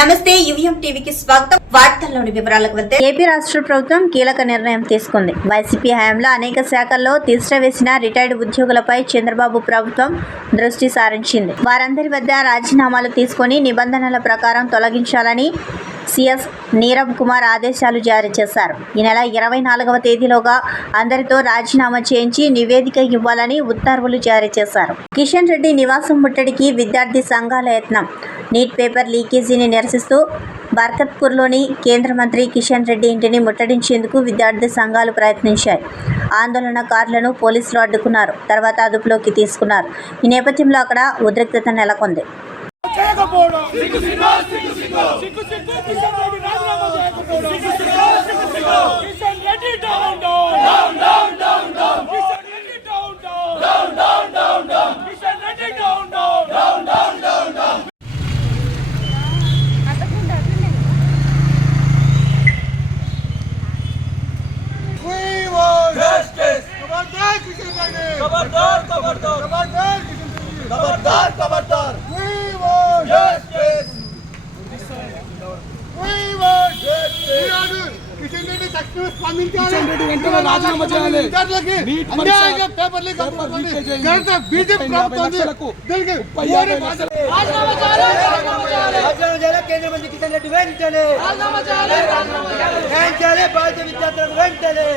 నమస్తే యువిఎం టీవీకి స్వాగతం. వార్తల్లోని వివరాలకు వెళ్తే ఏపీ రాష్ట్ర ప్రభుత్వం కీలక నిర్ణయం తీసుకుంది. వైసీపీ హయాంలో అనేక శాఖల్లో తీసివేసిన రిటైర్డ్ ఉద్యోగులపై చంద్రబాబు ప్రభుత్వం దృష్టి సారించింది. వారందరి వద్ద రాజీనామాలు తీసుకుని నిబంధనల ప్రకారం తొలగించాలని సీఎస్ నీరబ్ కుమార్ ఆదేశాలు జారీ చేశారు. ఈ నెల 24వ తేదీలోగా అందరితో రాజీనామా చేయించి నివేదిక ఇవ్వాలని ఉత్తర్వులు జారీ చేశారు. కిషన్ రెడ్డి నివాసం ముట్టడికి విద్యార్థి సంఘాల యత్నం. నీట్ పేపర్ లీకేజీని నిరసిస్తూ బర్కత్పూర్లోని కేంద్ర మంత్రి కిషన్ రెడ్డి ఇంటిని ముట్టడించేందుకు విద్యార్థి సంఘాలు ప్రయత్నించాయి. ఆందోళనకారులను పోలీసులు అడ్డుకున్నారు. తర్వాత అదుపులోకి తీసుకున్నారు. ఈ నేపథ్యంలో అక్కడ ఉద్రిక్తత నెలకొంది. खबरदार కిషన్ రెడ్డి తక్షణమే స్పందించాలి. వెంటనే రాజీనామా చేయాలి. అన్యాయంగా పేపర్ లీక్ అవుతుంది. బీజేపీ ప్రభుత్వం కేంద్ర మంత్రి కిషన్ రెడ్డి వెంటనే న్యాయం చేయాలి. భారతీయ విద్యార్థులకు వెంటనే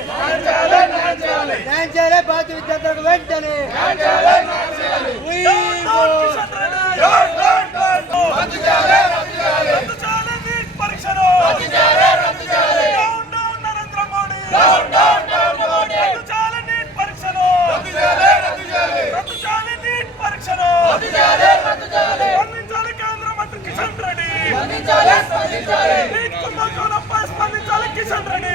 న్యాయం చేయాలి. భారతీయ విద్యార్థులకు వెంటనే కిషన్ రెడ్డి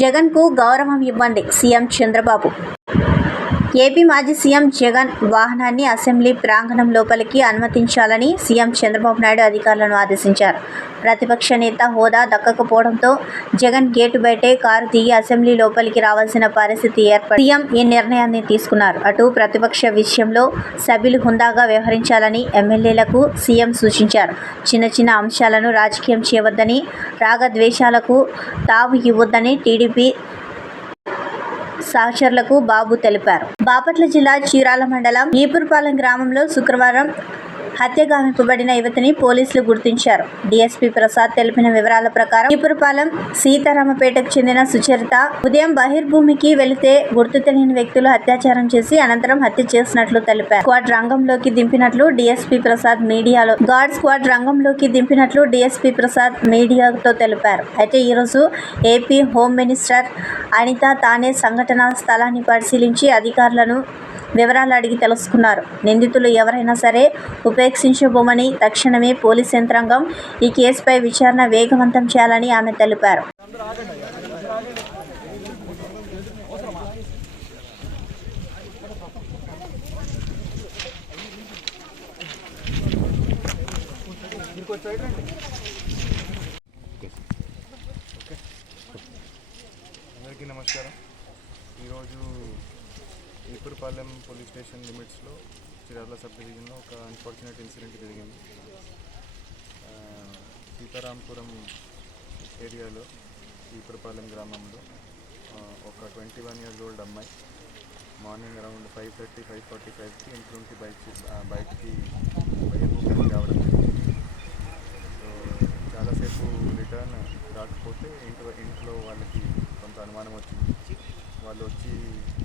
జగన్కు గౌరవం ఇవ్వండి సీఎం చంద్రబాబు. ఏపీ మాజీ సీఎం జగన్ వాహనాన్ని అసెంబ్లీ ప్రాంగణం లోపలికి అనుమతించాలని సీఎం చంద్రబాబు నాయుడు అధికారులను ఆదేశించారు. ప్రతిపక్ష నేత హోదా దక్కకపోవడంతో జగన్ గేటు బయటే కారు దిగి అసెంబ్లీ లోపలికి రావాల్సిన పరిస్థితి ఏర్పడి సీఎం ఈ నిర్ణయాన్ని తీసుకున్నారు. అటు ప్రతిపక్ష విషయంలో సభ్యులు హుందాగా వ్యవహరించాలని ఎమ్మెల్యేలకు సీఎం సూచించారు. చిన్న చిన్న అంశాలను రాజకీయం చేయవద్దని, రాగద్వేషాలకు తావు ఇవ్వొద్దని టీడీపీ సహచరులకు బాబు తెలిపారు. బాపట్ల జిల్లా చీరాల మండలం ఈపురపాలెం గ్రామంలో శుక్రవారం హత్య గావింపబడిన యువతిని పోలీసులు గుర్తించారు. డీఎస్పీ ప్రసాద్ తెలిపిన వివరాల ప్రకారం ఈపురపాలెం సీతారామపేటకు చెందిన సుచరిత ఉదయం బహిర్భూమికి వెళితే గుర్తు తెలియని వ్యక్తులు అత్యాచారం చేసి అనంతరం హత్య చేసినట్లు తెలిపారు. స్క్వాడ్ రంగంలోకి దింపినట్లు డీఎస్పీ ప్రసాద్ మీడియాతో తెలిపారు. అయితే ఈరోజు ఏపీ హోమ్ మినిస్టర్ అనిత తానే సంఘటనా స్థలాన్ని పరిశీలించి అధికారులను వివరాలు అడిగి తెలుసుకున్నారు. నిందితులు ఎవరైనా సరే ఉపేక్షించబోమని, తక్షణమే పోలీస్ యంత్రాంగం ఈ కేసుపై విచారణ వేగవంతం చేయాలని ఆమె తెలిపారు. అందరికీ నమస్కారం. ఈరోజు ఈపురపాలెం పోలీస్ స్టేషన్ లిమిట్స్లో చిరాల సబ్ డివిజన్లో ఒక అన్ఫార్చునేట్ ఇన్సిడెంట్ జరిగింది. సీతారాంపురం ఏరియాలో ఈపురపాలెం గ్రామంలో ఒక 21 years old అమ్మాయి మార్నింగ్ అరౌండ్ 5:30-5:45కి ఇంటి నుండి బయటికి బహిర్భూమికి రావడం జరిగింది. సో చాలాసేపు రిటర్న్ రాకపోతే ఇంట్లో వాళ్ళకి కొంత అనుమానం వచ్చింది. వాళ్ళు వచ్చి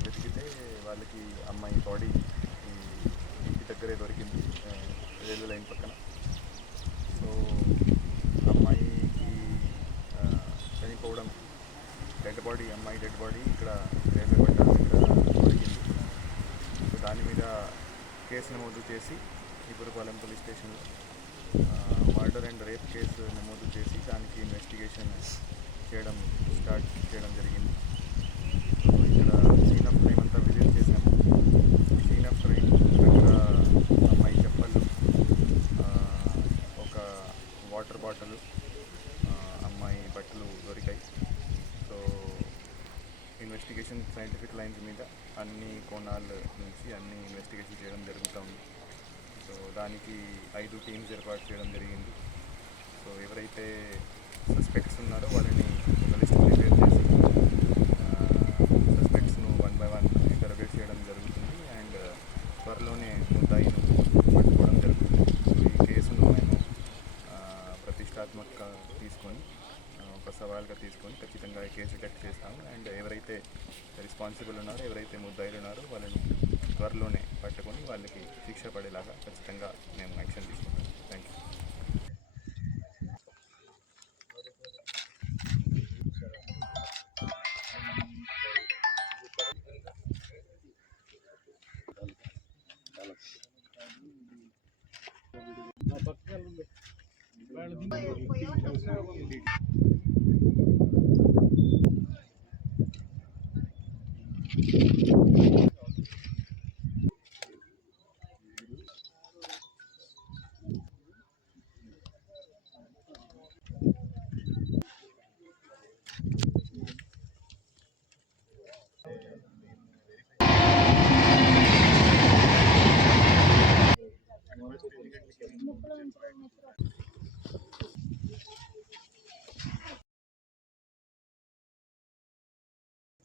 వెతికితే వాళ్ళకి అమ్మాయి బాడీ ఇంటి దగ్గరే దొరికింది, రైల్వే లైన్ పక్కన. సో అమ్మాయికి చనిపోవడం అమ్మాయి డెడ్ బాడీ ఇక్కడ రైల్వే పట్టాల దగ్గర దొరికింది. సో దాని మీద కేసు నమోదు చేసి ఈపురపాలెం పోలీస్ స్టేషన్లో మర్డర్ అండ్ రేప్ కేసు నమోదు చేసి దానికి ఇన్వెస్టిగేషన్ స్టార్ట్ చేయడం జరిగింది. సో ఇక్కడ సీన్ ఆఫ్ క్రైమ్ అంతా విజిట్ చేసాం. సీన్ ఆఫ్ క్రైమ్ దగ్గర అమ్మాయి చెప్పలు, ఒక వాటర్ బాటిల్, అమ్మాయి బట్టలు దొరికాయి. సో ఇన్వెస్టిగేషన్ సైంటిఫిక్ లైన్స్ మీద అన్ని కోణాల నుంచి అన్ని ఇన్వెస్టిగేషన్ చేయడం జరుగుతుంది. సో దానికి 5 టీమ్స్ ఏర్పాటు చేయడం జరిగింది. సో ఎవరైతే సస్పెక్ట్స్ ఉన్నారో వాళ్ళని ఒక లిస్ట్ ప్రిపేర్ చేసి సస్పెక్ట్స్ను 1 by 1 ఇంటర్వ్యూ చేయడం జరుగుతుంది. అండ్ త్వరలోనే ముద్దాయిను పట్టుకోవడం జరుగుతుంది. సో ఈ కేసును మేము ప్రతిష్టాత్మకంగా తీసుకొని ఒక సవాల్గా తీసుకొని ఖచ్చితంగా ఈ కేసు డిటెక్ట్ చేస్తాము. అండ్ ఎవరైతే రెస్పాన్సిబుల్ ఉన్నారో, ఎవరైతే ముద్దాయిలు ఉన్నారో వాళ్ళని త్వరలోనే పట్టుకొని వాళ్ళకి శిక్ష పడేలాగా ఖచ్చితంగా మేము యాక్షన్ తీసుకుంటాం. Thank you.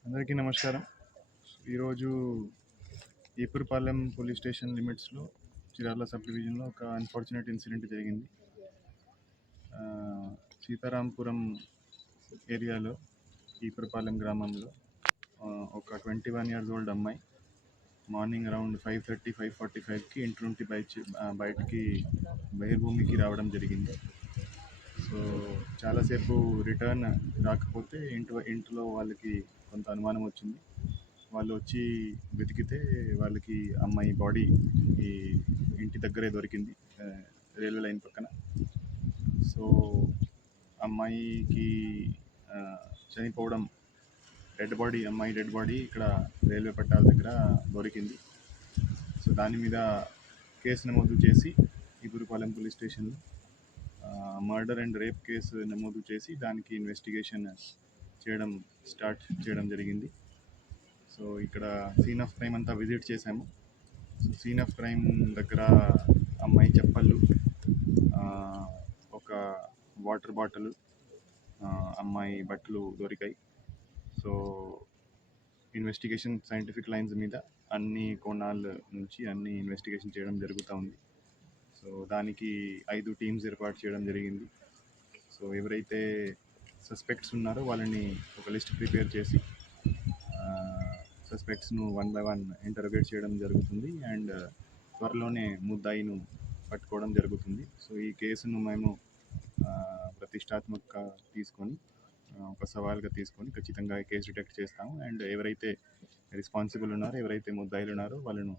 అందరికీ నమస్కారం. ఈరోజు ఈపురపాలెం పోలీస్ స్టేషన్ లిమిట్స్లో చిరాల సబ్ డివిజన్లో ఒక అన్ఫార్చునేట్ ఇన్సిడెంట్ జరిగింది. సీతారాంపురం ఏరియాలో ఈపురపాలెం గ్రామంలో ఒక 21 years old అమ్మాయి మార్నింగ్ అరౌండ్ 5:30-5:45కి ఇంటి నుండి బయటికి బహిర్భూమికి రావడం జరిగింది. సో చాలాసేపు రిటర్న్ రాకపోతే ఇంట్లో వాళ్ళకి కొంత అనుమానం వచ్చింది. వాళ్ళు వచ్చి వెతికితే వాళ్ళకి అమ్మాయి బాడీ ఈ ఇంటి దగ్గరే దొరికింది, రైల్వే లైన్ పక్కన. సో అమ్మాయికి చనిపోవడం అమ్మాయి డెడ్ బాడీ ఇక్కడ రైల్వే పట్టాల దగ్గర దొరికింది. సో దాని మీద కేసు నమోదు చేసి ఈపురపాలెం పోలీస్ స్టేషన్లో మర్డర్ అండ్ రేప్ కేసు నమోదు చేసి దానికి ఇన్వెస్టిగేషన్ స్టార్ట్ చేయడం జరిగింది. సో ఇక్కడ సీన్ ఆఫ్ క్రైమ్ అంతా విజిట్ చేశాము. సో సీన్ ఆఫ్ క్రైమ్ దగ్గర అమ్మాయి చెప్పలు, ఒక వాటర్ బాటిల్, అమ్మాయి బట్టలు దొరికాయి. సో ఇన్వెస్టిగేషన్ సైంటిఫిక్ లైన్స్ మీద అన్ని కోణాల నుంచి అన్ని ఇన్వెస్టిగేషన్ చేయడం జరుగుతూ ఉంది. సో దానికి 5 టీమ్స్ ఏర్పాటు చేయడం జరిగింది. సో ఎవరైతే సస్పెక్ట్స్ ఉన్నారో వాళ్ళని ఒక లిస్ట్ ప్రిపేర్ చేసి సస్పెక్ట్స్ను 1 by 1 ఇంటరోగేట్ చేయడం జరుగుతుంది అండ్ త్వరలోనే ముద్దాయిను పట్టుకోవడం జరుగుతుంది. సో ఈ కేసును మేము ప్రతిష్టాత్మకంగా తీసుకొని ఒక సవాల్గా తీసుకొని ఖచ్చితంగా ఈ కేసు డిటెక్ట్ చేస్తాము అండ్ ఎవరైతే రెస్పాన్సిబుల్ ఉన్నారో, ఎవరైతే ముద్దాయిలు ఉన్నారో వాళ్ళను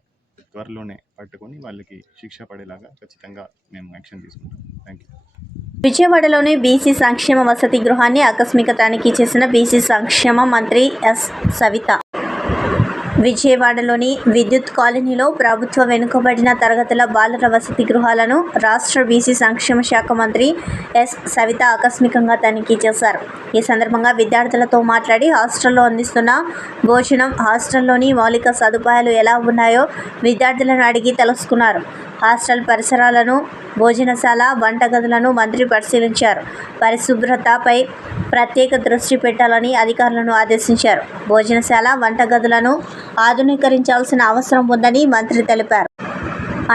త్వరలోనే పట్టుకొని వాళ్ళకి శిక్ష పడేలాగా ఖచ్చితంగా మేము యాక్షన్ తీసుకుంటాం. Thank you. విజయవాడలోని బీసీ సంక్షేమ వసతి గృహాన్ని ఆకస్మిక తనిఖీ చేసిన బీసీ సంక్షేమ మంత్రి ఎస్ సవిత. విజయవాడలోని విద్యుత్ కాలనీలో ప్రభుత్వ వెనుకబడిన తరగతుల బాలల వసతి గృహాలను రాష్ట్ర బీసీ సంక్షేమ శాఖ మంత్రి ఎస్ సవిత ఆకస్మికంగా తనిఖీ చేశారు. ఈ సందర్భంగా విద్యార్థులతో మాట్లాడి హాస్టల్లో అందిస్తున్న భోజనం, హాస్టల్లోని మౌలిక సదుపాయాలు ఎలా ఉన్నాయో విద్యార్థులను అడిగి తెలుసుకున్నారు. హాస్టల్ పరిసరాలను, భోజనశాల, వంటగదులను మంత్రి పరిశీలించారు. పరిశుభ్రతపై ప్రత్యేక దృష్టి పెట్టాలని అధికారులను ఆదేశించారు. భోజనశాల, వంటగదులను ఆధునీకరించాల్సిన అవసరం ఉందని మంత్రి తెలిపారు.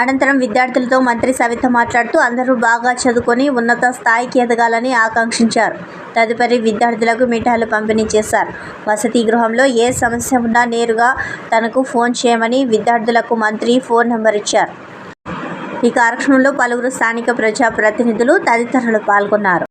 అనంతరం విద్యార్థులతో మంత్రి సవిత మాట్లాడుతూ అందరూ బాగా చదువుకొని ఉన్నత స్థాయికి ఎదగాలని ఆకాంక్షించారు. తదుపరి విద్యార్థులకు మిఠాయిలు పంపిణీ చేశారు. వసతి గృహంలో ఏ సమస్య ఉన్నా నేరుగా తనకు ఫోన్ చేయమని విద్యార్థులకు మంత్రి ఫోన్ నెంబర్ ఇచ్చారు. ఈ కార్యక్రమంలో పలువురు స్థానిక ప్రజాప్రతినిధులు తదితరులు పాల్గొన్నారు.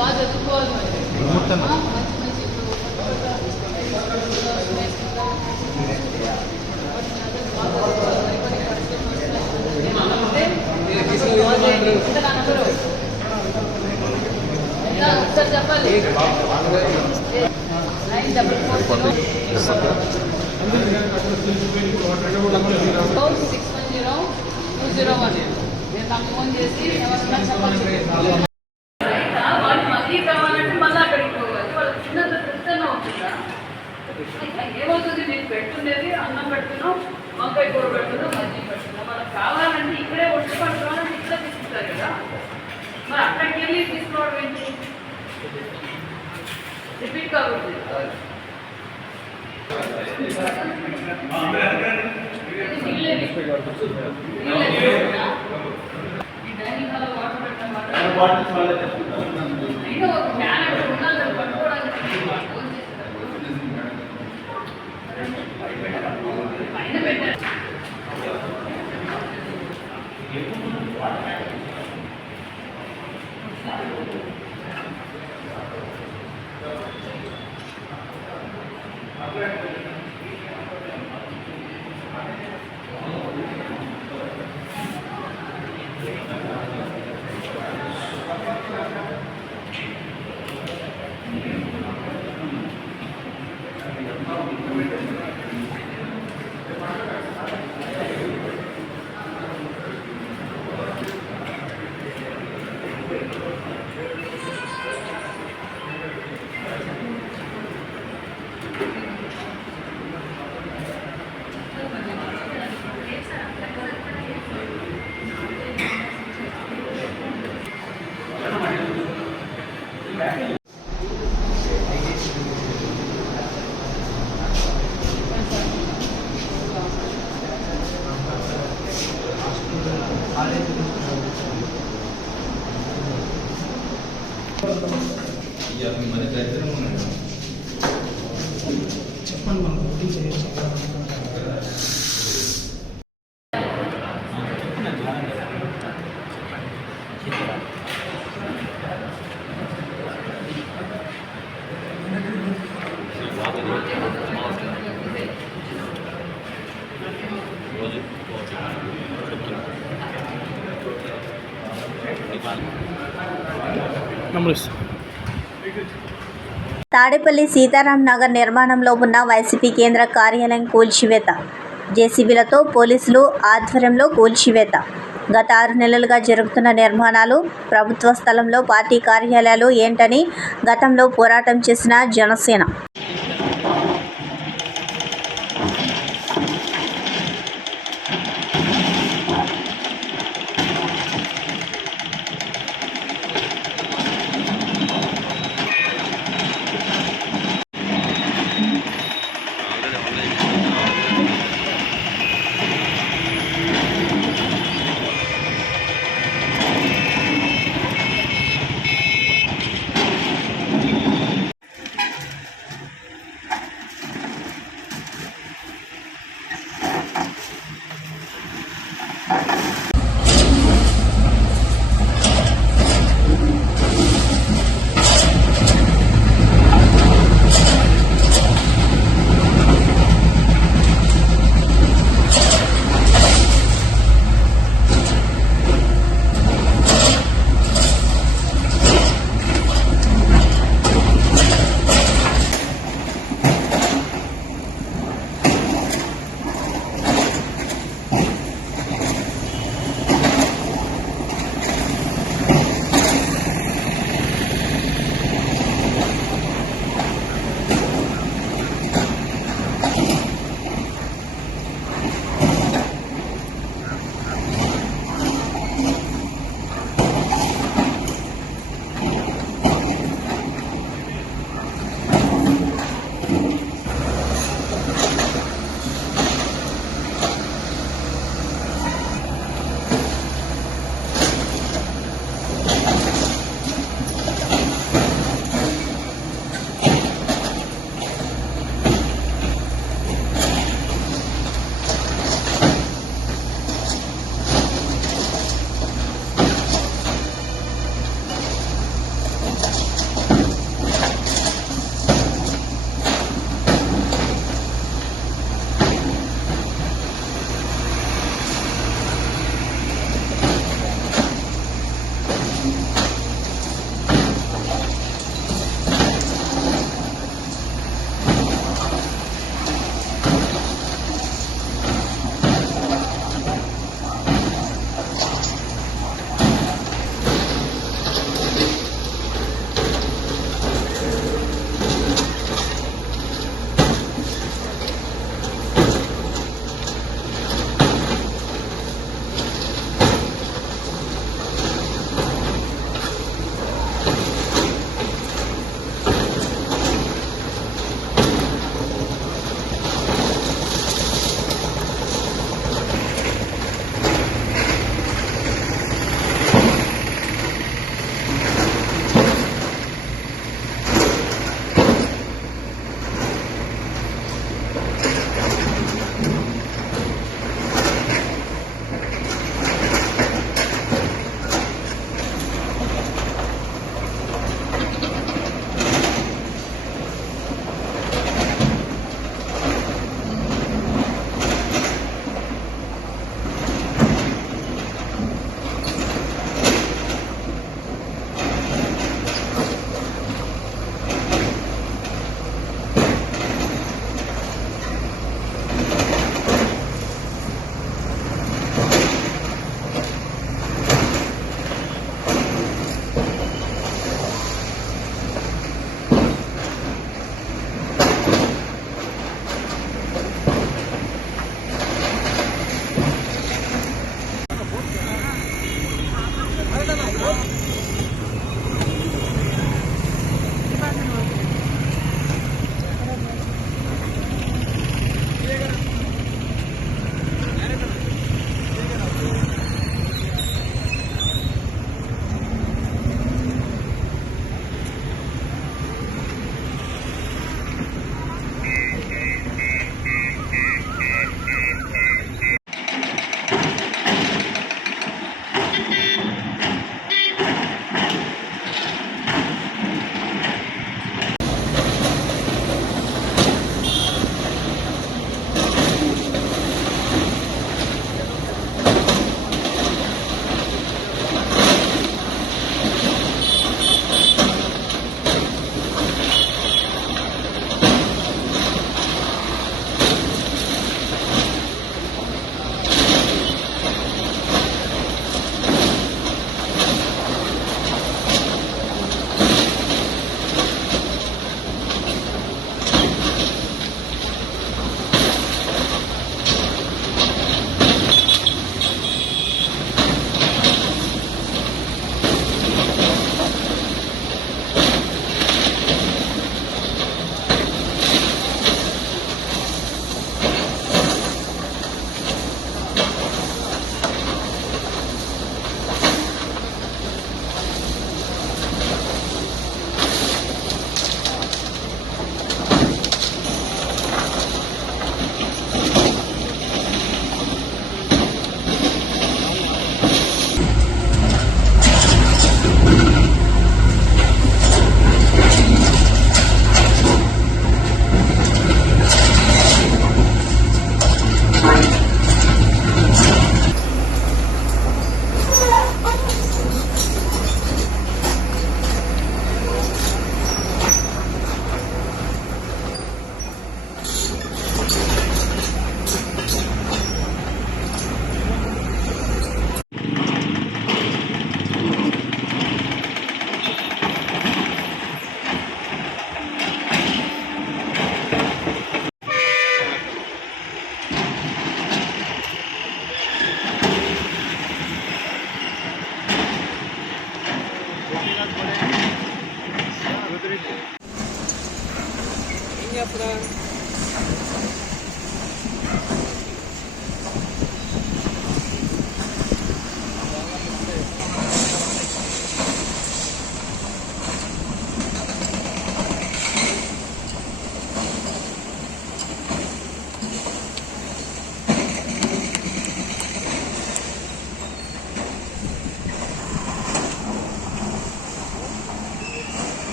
బాగా చదువుకోవాలి. చెప్పాలి 910201 నేను నాకు ఫోన్ చేసి ఎవరన్నా చెప్పాలి. వాళ్ళు మళ్ళీ కావాలంటే మళ్ళీ అక్కడికి పోవాలి. వాళ్ళు చిన్నది చెప్తూనే ఉంటుందా? ఏమవుతుంది? నేను పెట్టుకునేది అన్నం పెడుతున్నాం, వంకాయ కూర పెడుతున్నాం, మజ్జిగ పెడుతున్నాం. వాళ్ళకి కావాలంటే ఇక్కడే వచ్చి పట్టుకోవాలంటే ఇక్కడే తీసుకుంటారు కదా. మరి అక్కడికి వెళ్ళి తీసుకోవడం ఏంటి? రిపీట్ కాకూడదు. ఈ డైనింగ్ హాల్లో వాటర్ పెట్టడం అయినా ఒక ఫ్యాన్ అక్కడ ఉండాలి కదా పట్టుకోవడానికి. పైన పెట్టారు. చెప్పండి మనం ఓటింగ్ చేయొచ్చు. తాడేపల్లి సీతారాం నగర్ నిర్మాణంలో ఉన్న వైసీపీ కేంద్ర కార్యాలయం కూల్చివేత. జేసీబీలతో పోలీసులు ఆధ్వర్యంలో కూల్చివేత. గత 6 నెలలుగా జరుగుతున్న నిర్మాణాలు, ప్రభుత్వ స్థలంలో పార్టీ కార్యాలయాలు ఏంటని గతంలో పోరాటం చేసిన జనసేన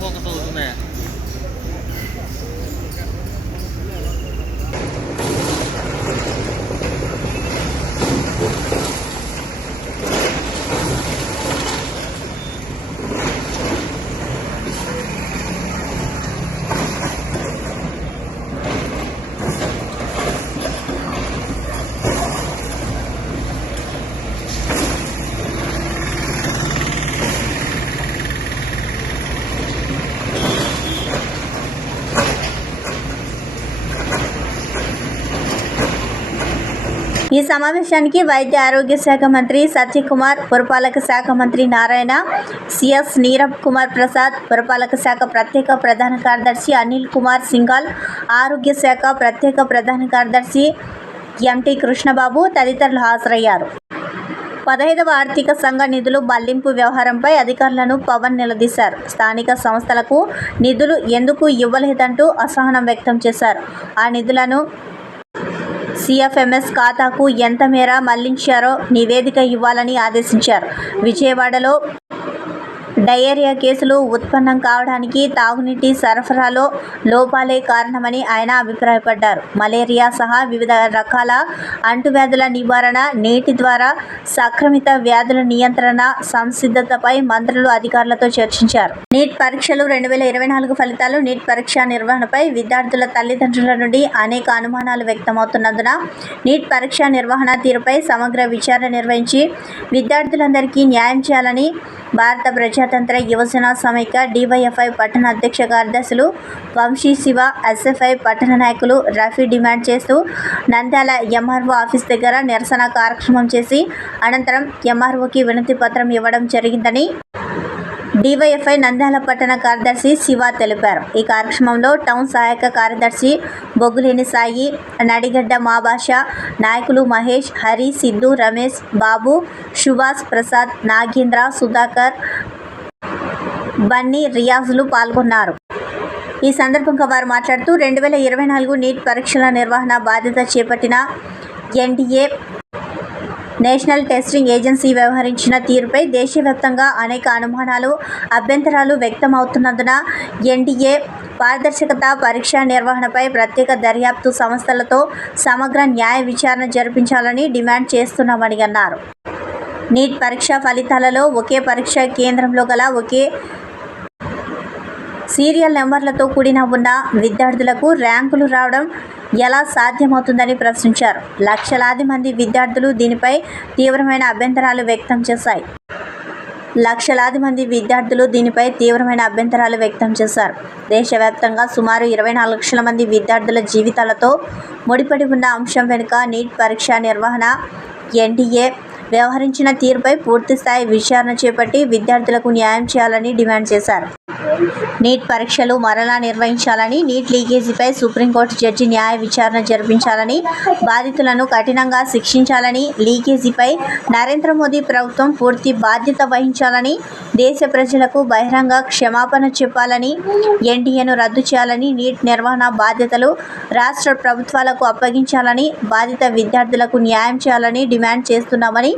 ఫోకస్ అవుతున్నాయా? ఈ సమావేశానికి వైద్య ఆరోగ్య శాఖ మంత్రి సత్యకుమార్, పురపాలక శాఖ మంత్రి నారాయణ, సిఎస్ నీరబ్ కుమార్ ప్రసాద్, పురపాలక శాఖ ప్రత్యేక ప్రధాన కార్యదర్శి అనిల్ కుమార్ సింఘాల్, ఆరోగ్య శాఖ ప్రత్యేక ప్రధాన కార్యదర్శి ఎంటీ కృష్ణబాబు తదితరులు హాజరయ్యారు. 15వ ఆర్థిక సంఘ నిధులు మళ్లింపు వ్యవహారంపై అధికారులను పవన్ నిలదీశారు. స్థానిక సంస్థలకు నిధులు ఎందుకు ఇవ్వలేదంటూ అసహనం వ్యక్తం చేశారు. ఆ నిధులను సిఎఫ్ఎంఎస్ ఖాతాకు ఎంత మేర మళ్లించారో నివేదిక ఇవ్వాలని ఆదేశించారు. విజయవాడలో డయేరియా కేసులు ఉత్పన్నం కావడానికి తాగునీటి సరఫరాలో లోపాలే కారణమని ఆయన అభిప్రాయపడ్డారు. మలేరియా సహా వివిధ రకాల అంటువ్యాధుల నివారణ, నీటి ద్వారా సంక్రమిత వ్యాధుల నియంత్రణ సంసిద్ధతపై మంత్రులు అధికారులతో చర్చించారు. నీట్ పరీక్షలు 2024 ఫలితాలు నీట్ పరీక్ష నిర్వహణపై విద్యార్థుల తల్లిదండ్రుల నుండి అనేక అనుమానాలు వ్యక్తమవుతున్నందున నీట్ పరీక్ష నిర్వహణ తీరుపై సమగ్ర విచారణ నిర్వహించి విద్యార్థులందరికీ న్యాయం చేయాలని భారత ప్రజాతంత్ర యువజన సమైక్య డివైఎఫ్ఐ పట్టణ అధ్యక్ష కార్యదర్శులు వంశీ శివ, ఎస్ఎఫ్ఐ పట్టణ నాయకులు రఫీ డిమాండ్ చేస్తూ నంద్యాల ఎంఆర్ఓ ఆఫీస్ దగ్గర నిరసన కార్యక్రమం చేసి అనంతరం ఎంఆర్ఓకి వినతి పత్రం ఇవ్వడం జరిగిందని డివైఎఫ్ఐ నంద్యాల పట్టణ కార్యదర్శి శివ తెలిపారు. ఈ కార్యక్రమంలో టౌన్ సహాయక కార్యదర్శి బొగ్గులేని సాయి, నడిగడ్డ మాభాష, నాయకులు మహేష్, హరి, సిద్ధు, రమేష్, బాబు, సుభాష్, ప్రసాద్, నాగేంద్ర, సుధాకర్, బన్నీ, రియాజులు పాల్గొన్నారు. ఈ సందర్భంగా వారు మాట్లాడుతూ 2024 నీట్ పరీక్షల నిర్వహణ బాధ్యత చేపట్టిన ఎన్టీఏ నేషనల్ టెస్టింగ్ ఏజెన్సీ వ్యవహరించిన తీరుపై దేశవ్యాప్తంగా అనేక అనుమానాలు, అభ్యంతరాలు వ్యక్తమవుతున్నందున ఎన్టీఏ పారదర్శకత, పరీక్ష నిర్వహణపై ప్రత్యేక దర్యాప్తు సంస్థలతో సమగ్ర న్యాయ విచారణ జరిపించాలని డిమాండ్ చేస్తున్నామని అన్నారు. నీట్ పరీక్ష ఫలితాలలో ఒకే పరీక్ష కేంద్రంలో గల ఒకే సీరియల్ నెంబర్లతో కూడిన ఉన్న విద్యార్థులకు ర్యాంకులు రావడం ఎలా సాధ్యమవుతుందని ప్రశ్నించారు. లక్షలాది మంది విద్యార్థులు దీనిపై తీవ్రమైన అభ్యంతరాలు వ్యక్తం చేశారు. దేశవ్యాప్తంగా సుమారు 24 లక్షల మంది విద్యార్థుల జీవితాలతో ముడిపడి ఉన్న అంశం వెనుక నీట్ పరీక్ష నిర్వహణ ఎన్టీఏ వ్యవహరించిన తీరుపై పూర్తిస్థాయి విచారణ చేపట్టి విద్యార్థులకు న్యాయం చేయాలని డిమాండ్ చేశారు. నీట్ పరీక్షలు మరలా నిర్వహించాలని, నీట్ లీకేజీపై సుప్రీంకోర్టు జడ్జి న్యాయ విచారణ జరిపించాలని, బాధితులను కఠినంగా శిక్షించాలని, లీకేజీపై నరేంద్ర మోదీ ప్రభుత్వం పూర్తి బాధ్యత వహించాలని, దేశ ప్రజలకు బహిరంగ క్షమాపణ చెప్పాలని, ఎన్టీఏను రద్దు చేయాలని, నీట్ నిర్వహణ బాధ్యతలు రాష్ట్ర ప్రభుత్వాలకు అప్పగించాలని, బాధిత విద్యార్థులకు న్యాయం చేయాలని డిమాండ్ చేస్తున్నామని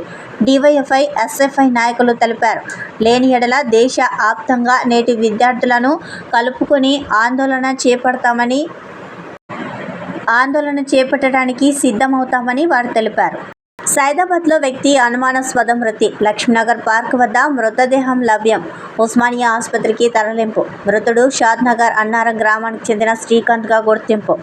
డివైఎఫ్ఐ, ఎస్ఎఫ్ఐ నాయకులు తెలిపారు. లేని ఎడల దేశ ఆప్తంగా నేటి విద్యార్థులను కలుపుకొని ఆందోళన చేపడతామని ఆందోళన చేపట్టడానికి సిద్ధమవుతామని వారు తెలిపారు. సైదాబాద్లో వ్యక్తి అనుమానాస్పద మృతి. లక్ష్మీనగర్ పార్క్ వద్ద మృతదేహం లభ్యం. ఉస్మానియా ఆసుపత్రికి తరలింపు. మృతుడు షాద్నగర్ అన్నారం గ్రామానికి చెందిన శ్రీకాంత్గా గుర్తింపు.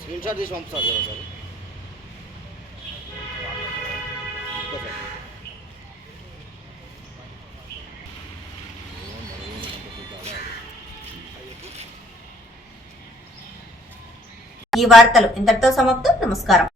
స్క్రీన్ షాట్ తీసి పంపుతారు కదా సార్. ఈ వార్తలు ఇంతటితో సమాప్తం. నమస్కారం.